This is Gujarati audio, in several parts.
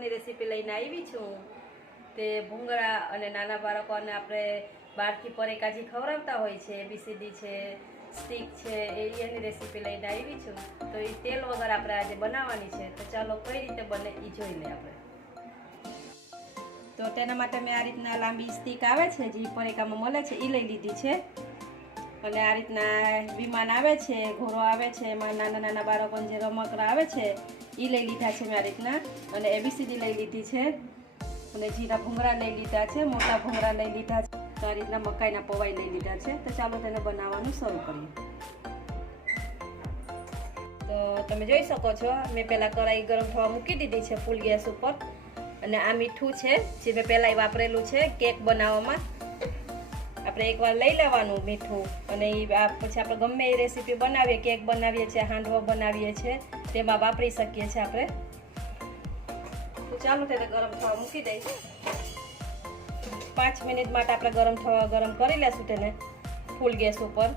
ભૂંગળાની રેસીપી લઈને આવી છું। તે ભૂંગળા અને નાના બાળકોને આપણે બાળથી પરેકાજી ખવડાવતા હોય છે, એબીસીડી છે, સ્ટીક છે, એની રેસીપી લઈને આવી છું। તો એ તેલ વગર આપણે આજે બનાવવાની છે। તો ચાલો કઈ રીતે બને એ જોઈ લઈએ આપણે। તો તેના માટે મેં આ રીતના લાંબી સ્ટીક આવે છે, જે પરેકામાં મળે છે, એ લઈ લીધી છે। અને આ રીતના વિમાન આવે છે, ઘોડો આવે છે, એમાં નાના નાના બાળકોને જે રમકડા આવે છે એ લઈ લીધા છે મેં આ રીતના। અને એબીસીડી લઈ લીધી છે, અને જીરા ભૂંગળા લઈ લીધા છે, મોટા ભૂંગળા લઈ લીધા છે। તો આ રીતના મકાઈના પૌવા લઈ લીધા છે। તો ચાલો તેને બનાવવાનું શરૂ કરીએ। તો તમે જોઈ શકો છો, મેં પહેલાં કઢાઈ ગરમ થવા મૂકી દીધી છે ફૂલ ગેસ ઉપર। અને આ મીઠું છે જે મેં પહેલાં વાપરેલું છે કેક બનાવવામાં। આપણે એકવાર લઈ લેવાનું મીઠું, અને પછી આપણે ગમે એ રેસીપી બનાવીએ, કેક બનાવીએ છીએ, હાંડવો બનાવીએ છીએ, તેમાં વાપરી શકીએ છીએ આપણે। તો ચાલો તેને ગરમ થવા મૂકી દઈશું। 5 મિનિટ માટે આપણે ગરમ કરી લેશું તેને ફૂલ ગેસ ઉપર।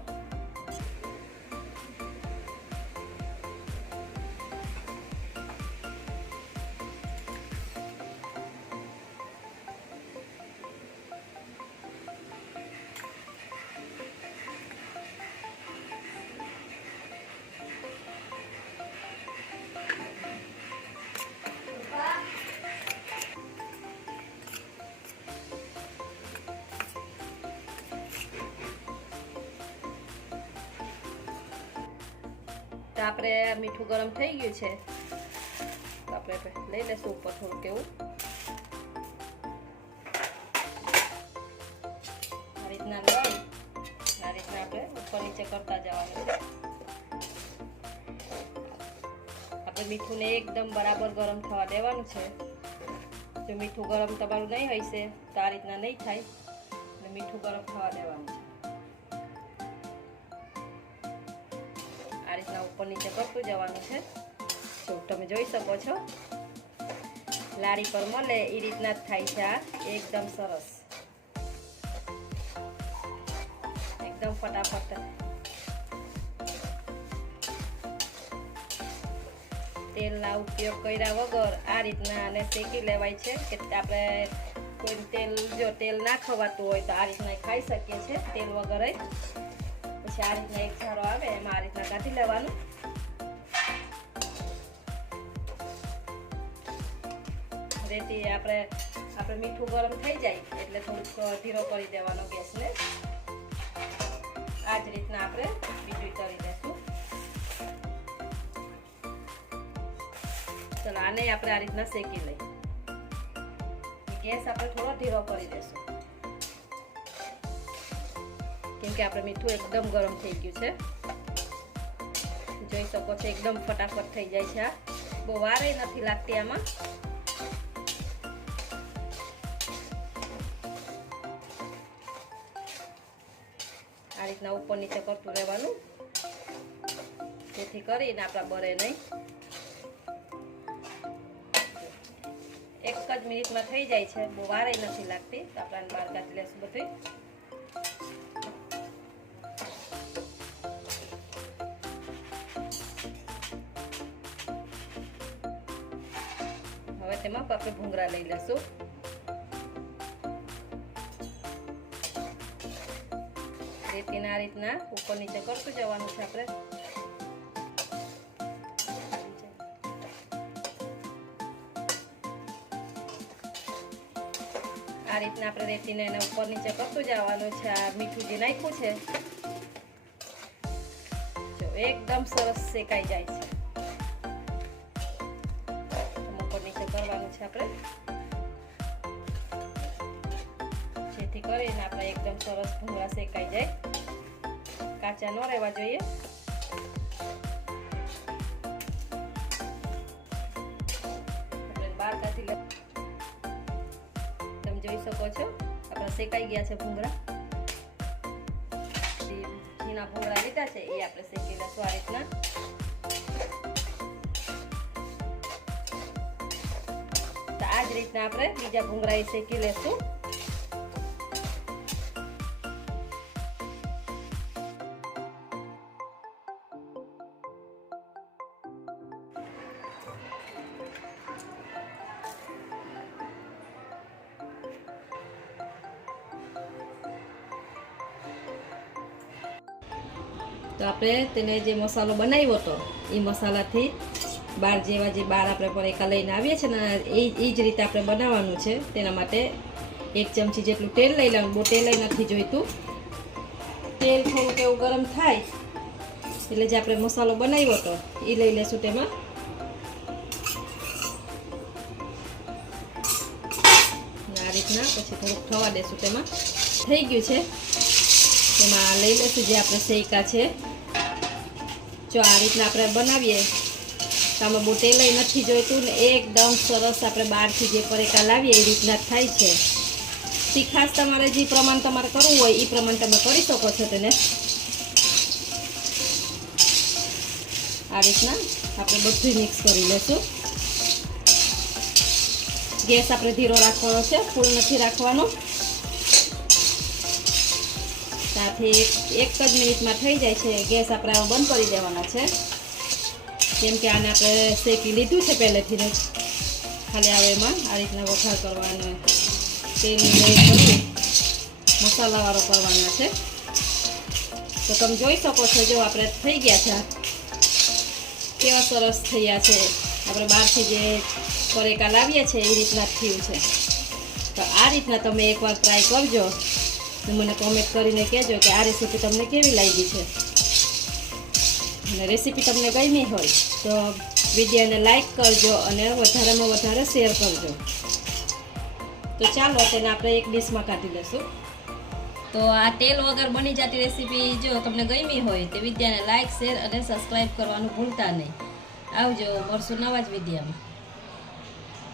તો આપણે મીઠું ગરમ થઈ ગયું છે, તો આપણે લઈ લેશું ઉપર થોડુંક એવું। આ રીતના લઈ આ રીતના આપણે ઉપર નીચે કરતા જવાનું છે। આપણે મીઠુંને એકદમ બરાબર ગરમ થવા દેવાનું છે। જો મીઠું ગરમ તમારું નહીં હશે તો આ રીતના નહીં થાય, એટલે મીઠું ગરમ થવા દેવાનું છે। આ રીતના ઉપર નીચે કરતું જવાનું છે। જો તમે જોઈ શકો છો, લારી પર મળે એ રીતના જ થાય છે। આ એકદમ સરસ, એકદમ ફટાફટ। તેલના ઉપયોગ કર્યા વગર આ રીતના આને શેકી લેવાય છે, કે આપણે કોઈ તેલ ના ખવાતું હોય તો આ રીતના ખાઈ શકીએ છીએ તેલ વગર। પછી આ રીતના એક ઝારો આવે એમાં આ રીતના કાઢી લેવાનું। રેતી આપણે મીઠું ગરમ થઈ જાય એટલે થોડુંક ધીરો કરી દેવાનો ગેસને। આ જ રીતના આપણે બીજું કરી દેશું। ચલો આને આપણે આ રીતના શેકી લઈએ। ગેસ આપણે થોડો ધીરો કરી દેશું, કેમ કે આપણે મીઠું એકદમ ગરમ થઈ ગયું છે। જોઈ શકો છો એકદમ ફટાફટ થઈ જાય છે। આ બહુ વારે નથી લાગતી આમાં। આ રીતના ઉપર નીચે કરતું રહેવાનું, જેથી કરીને આપણા બળે નહીં। એક જ મિનિટમાં થઈ જાય છે, બહુ વારે નથી લાગતી। તો આપણે બહાર કાઢી લેશું બધું। હવે તેમાં આપણે ભૂંગળા લઈ લેશું। રેતીને આ રીતના ઉપર નીચે કરતું જવાનું છે આપણે। આ રીતના આપણે રેતીને એને ઉપર નીચે કરતું જવાનું છે। આ મીઠું જે નાખ્યું છે જો એકદમ સરસ શેકાઈ જાય છે। ઉપર નીચે કરવાનું છે આપણે, જેથી કરીને આપણે એકદમ સરસ ભૂંગળા શેકાઈ જાય, કાચા ન રહેવા જોઈએ। આપણે બહાર કાઢી લે, તમે જોઈ શકો છો આપણા શેકાઈ ગયા છે ભૂંગળા। ઝીણા ભૂંગળા લીધા છે એ આપણે શેકી લઈશું આ રીતના। તો આ જ રીતના આપણે બીજા ભૂંગળા શેકી લેશું। તો આપણે તેને જે મસાલો બનાવ્યો હતો એ મસાલાથી બાર જેવા જે બાર આપણે પરેકા લઈને આવીએ છીએ ને એ જ રીતે આપણે બનાવવાનું છે. તેના માટે 1 ચમચી જેટલું તેલ લઈ લેવાનું. બહુ તેલ નથી જોઈતું. તેલ થોડુંક એવું ગરમ થાય એટલે જે આપણે મસાલો બનાવ્યો હતો એ લઈ લેશું તેમાં. આ રીતના પછી થોડુંક થવા દેશું. તેમાં થઈ ગયું છે. તેમાં લઈ લેશું જે આપણે શેકા છે. જો આ રીતના આપણે બનાવીએ તો આમાં બહુ તેલ નથી જોઈતું ને એકદમ સરસ આપણે બહારથી જે પરેકા લાવીએ એ રીતના થાય છે. તીખાશ તમારે જે પ્રમાણ તમારે કરવું હોય એ પ્રમાણે તમે કરી શકો છો. તેને આ રીતના આપણે બધું મિક્સ કરી લેશું. ગેસ આપણે ધીરો રાખવાનો છે, ફૂલ નથી રાખવાનો. સાથે એક જ મિનિટમાં થઈ જાય છે. ગેસ આપણે બંધ કરી દેવાના છે. કેમ કે આને આપણે શેકી લીધું છે પહેલેથી જ. ખાલી આવે એમાં આ રીતના વઘાર કરવાનો, તેલની મસાલાવાળો કરવાનો છે. તો તમે જોઈ શકો છો જો આપણે થઈ ગયા છે. કેવા સરસ થયા છે. આપણે બહારથી જે પરેકા લાવીએ છીએ એ રીતના થયું છે. તો આ રીતના તમે એકવાર ટ્રાય કરજો ને મને કોમેન્ટ કરીને કહેજો કે આ રેસીપી તમને કેવી લાગી છે. અને રેસીપી તમને ગમી હોય તો વિડીયોને લાઈક કરજો અને વધારેમાં વધારે શેર કરજો. તો ચાલો તેને આપણે એક ડીશમાં કાઢી લઈશું. તો આ તેલ વગર બની જતી રેસીપી જો તમને ગમી હોય તો વિડીયોને લાઈક શેર અને સબસ્ક્રાઈબ કરવાનું ભૂલતા નહીં. આવજો, મળશું નવા જ વિડીયોમાં.